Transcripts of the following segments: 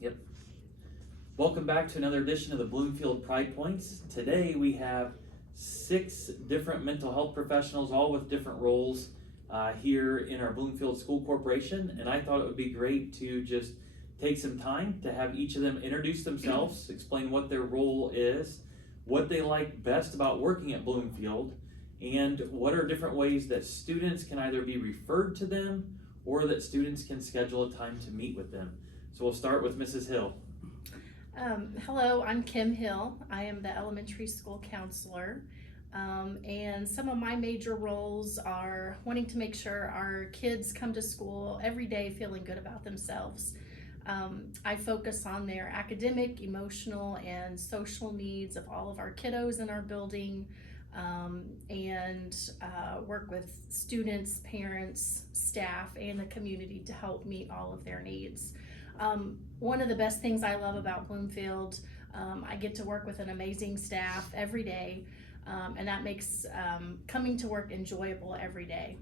Yep. Welcome back to another edition of the Bloomfield Pride Points. Today we have 6 different mental health professionals, all with different roles here in our Bloomfield School Corporation. And I thought it would be great to just take some time to have each of them introduce themselves, explain what their role is, what they like best about working at Bloomfield, and what are different ways that students can either be referred to them or that students can schedule a time to meet with them. So we'll start with Mrs. Hill. Hello, I'm Kim Hill. I am the elementary school counselor. And some of my major roles are wanting to make sure our kids come to school every day feeling good about themselves. I focus on their academic, emotional, and social needs of all of our kiddos in our building, and work with students, parents, staff, and the community to help meet all of their needs. One of the best things I love about Bloomfield, I get to work with an amazing staff every day, and that makes coming to work enjoyable every day.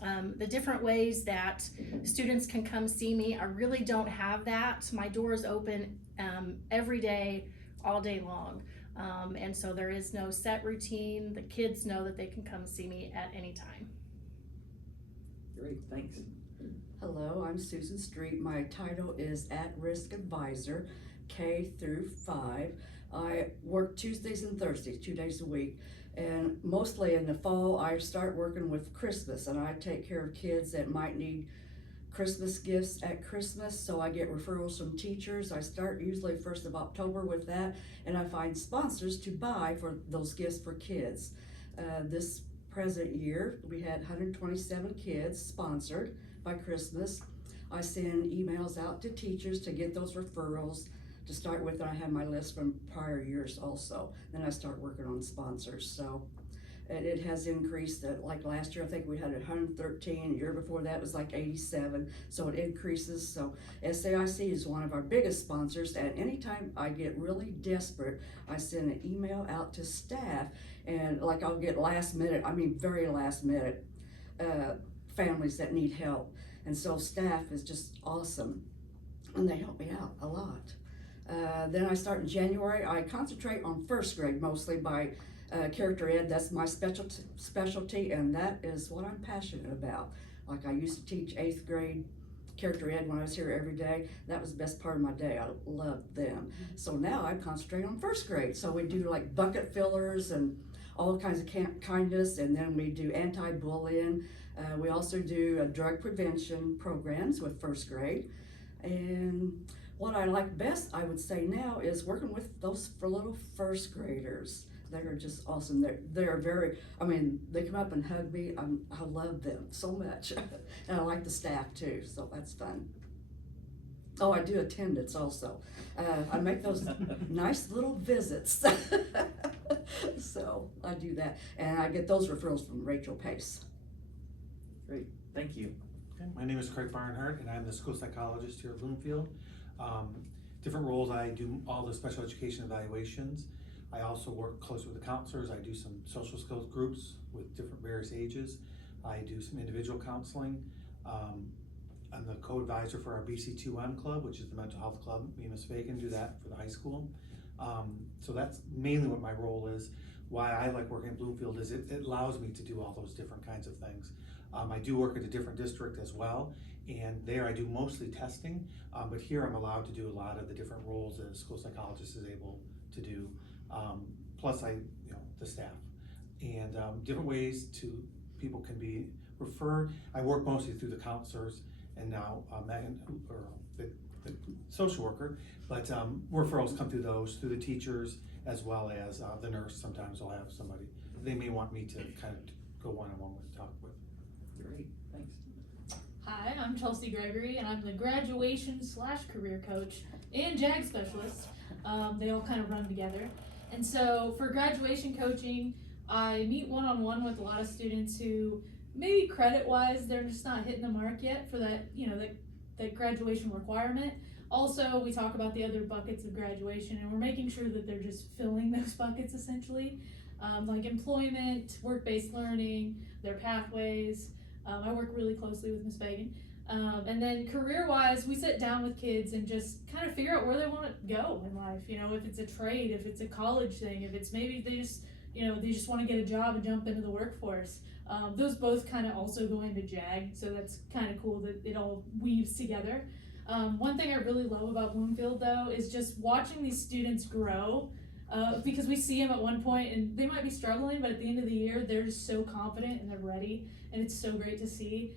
The different ways that students can come see me, I really don't have that. My door is open every day, all day long. And so there is no set routine. The kids know that they can come see me at any time. Great, thanks. Hello, I'm Susan Street. My title is At-Risk Advisor, K through 5. I work Tuesdays and Thursdays, 2 days a week. And mostly in the fall, I start working with Christmas, and I take care of kids that might need Christmas gifts at Christmas. So I get referrals from teachers. I start usually 1st of October with that, and I find sponsors to buy for those gifts for kids. This present year, we had 127 kids sponsored by Christmas. I send emails out to teachers to get those referrals to start with. I have my list from prior years also. Then I start working on sponsors. So it has increased. Like last year, I think we had 113. The year before that was like 87. So it increases. So SAIC is one of our biggest sponsors. And anytime I get really desperate, I send an email out to staff, and like I'll get very last minute families that need help. And so staff is just awesome, and they help me out a lot. Then I start in January. I concentrate on 1st grade mostly by character ed. That's my specialty, and that is what I'm passionate about. Like I used to teach 8th grade character ed when I was here every day. That was the best part of my day. I loved them. So now I concentrate on 1st grade. So we do like bucket fillers and all kinds of kindness, and then we do anti-bullying. We also do drug prevention programs with 1st grade. And what I like best, I would say now, is working with those little 1st graders. They're just awesome. They're very, they come up and hug me. I love them so much. And I like the staff too, so that's fun. Oh, I do attendance also. I make those nice little visits. So I do that. And I get those referrals from Rachel Pace. Great, thank you. Okay, my name is Craig Barnhart, and I'm the school psychologist here at Bloomfield. Different roles, I do all the special education evaluations. I also work closely with the counselors. I do some social skills groups with different various ages. I do some individual counseling. I'm the co-advisor for our BC2M club, which is the mental health club. Me and Ms. Fagan do that for the high school. So that's mainly what my role is. Why I like working at Bloomfield is it allows me to do all those different kinds of things. I do work at a different district as well, and there I do mostly testing, but here I'm allowed to do a lot of the different roles that a school psychologist is able to do, plus the staff. And different ways people can be referred. I work mostly through the counselors, and now Megan, or the social worker, but referrals come through the teachers, as well as the nurse. Sometimes I'll have somebody, they may want me to kind of go one-on-one with, talk with. Great, thanks. Hi, I'm Chelsea Gregory, and I'm the graduation/career coach and JAG specialist. They all kind of run together. And so for graduation coaching, I meet one-on-one with a lot of students who maybe credit-wise, they're just not hitting the mark yet for that, that graduation requirement. Also, we talk about the other buckets of graduation, and we're making sure that they're just filling those buckets essentially, like employment, work-based learning, their pathways. I work really closely with Ms. Fagan. And then career-wise, we sit down with kids and just kind of figure out where they want to go in life. You know, if it's a trade, if it's a college thing, if it's maybe they just want to get a job and jump into the workforce. Those both kind of also go into JAG, so that's kind of cool that it all weaves together. One thing I really love about Bloomfield, though, is just watching these students grow, because we see them at one point and they might be struggling, but at the end of the year, they're just so confident and they're ready, and it's so great to see.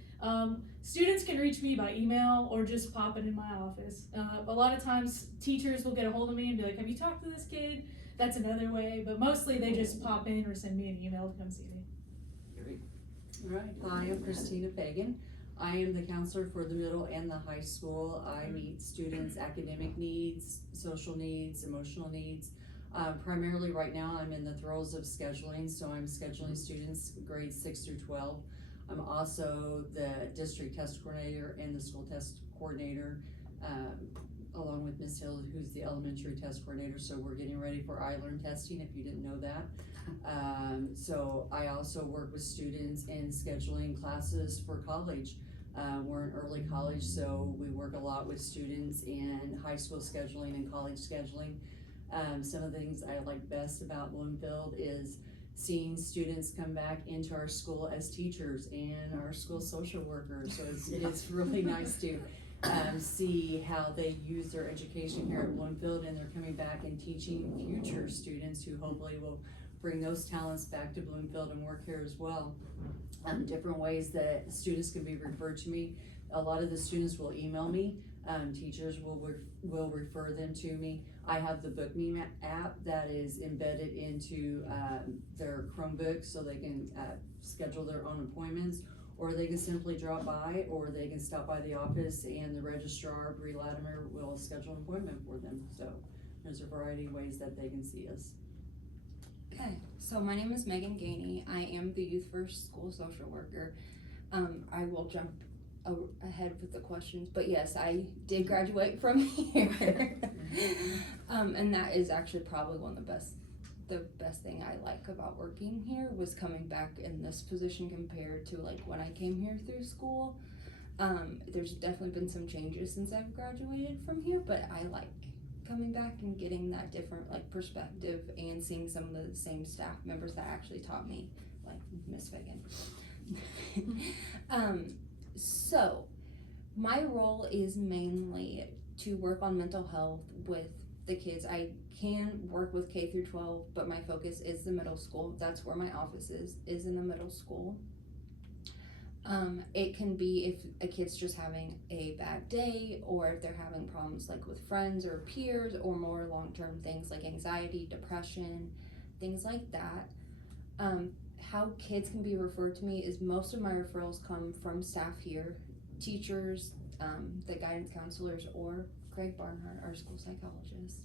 Students can reach me by email or just pop in my office. A lot of times, teachers will get a hold of me and be like, "Have you talked to this kid?" That's another way, but mostly they just pop in or send me an email to come see me. Great. All right. Hi, I'm Christina Fagan. I am the counselor for the middle and the high school. I meet students' academic needs, social needs, emotional needs. Primarily right now, I'm in the throes of scheduling, so I'm scheduling students grades 6 through 12. I'm also the district test coordinator and the school test coordinator, along with Ms. Hill, who's the elementary test coordinator. So we're getting ready for iLearn testing, if you didn't know that. So I also work with students in scheduling classes for college. We're in early college, so we work a lot with students in high school scheduling and college scheduling. Some of the things I like best about Bloomfield is seeing students come back into our school as teachers and our school social workers. So it's really nice to see how they use their education here at Bloomfield, and they're coming back and teaching future students who hopefully will bring those talents back to Bloomfield and work here as well. Different ways that students can be referred to me. A lot of the students will email me. Teachers will refer them to me. I have the Book Me app that is embedded into their Chromebook, so they can schedule their own appointments, or they can simply drop by, or they can stop by the office and the registrar, Bree Latimer, will schedule an appointment for them. So there's a variety of ways that they can see us. Okay, so my name is Megan Gainey. I am the Youth First School Social Worker. I will jump ahead with the questions, but yes, I did graduate from here. And that is actually probably one of the best thing I like about working here was coming back in this position compared to like when I came here through school. There's definitely been some changes since I've graduated from here, but I like coming back and getting that different like perspective and seeing some of the same staff members that actually taught me, like Miss Fagan. So my role is mainly to work on mental health with the kids. I can work with K through 12, but my focus is the middle school. That's where my office is in the middle school. It can be if a kid's just having a bad day, or if they're having problems like with friends or peers, or more long-term things like anxiety, depression, things like that. How kids can be referred to me is most of my referrals come from staff here, teachers, the guidance counselors, or Greg Barnhart, our school psychologist.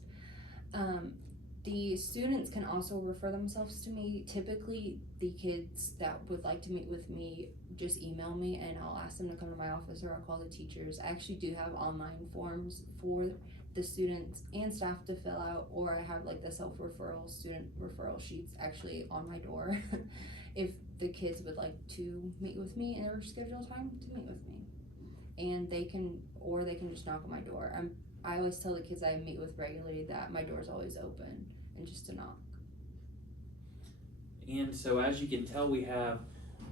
The students can also refer themselves to me. Typically, the kids that would like to meet with me just email me and I'll ask them to come to my office, or I'll call the teachers. I actually do have online forms for the students and staff to fill out, or I have like the self-referral student referral sheets actually on my door if the kids would like to meet with me and or schedule time to meet with me. And they can just knock on my door. I always tell the kids I meet with regularly that my door's always open and just to knock. And so as you can tell, we have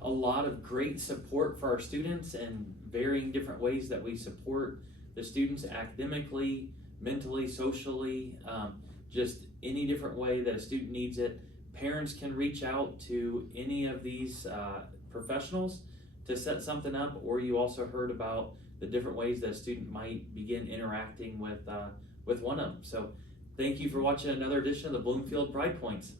a lot of great support for our students and varying different ways that we support the students academically, mentally, socially, just any different way that a student needs it. Parents can reach out to any of these professionals to set something up, or you also heard about the different ways that a student might begin interacting with one of them. So thank you for watching another edition of the Bloomfield Pride Points.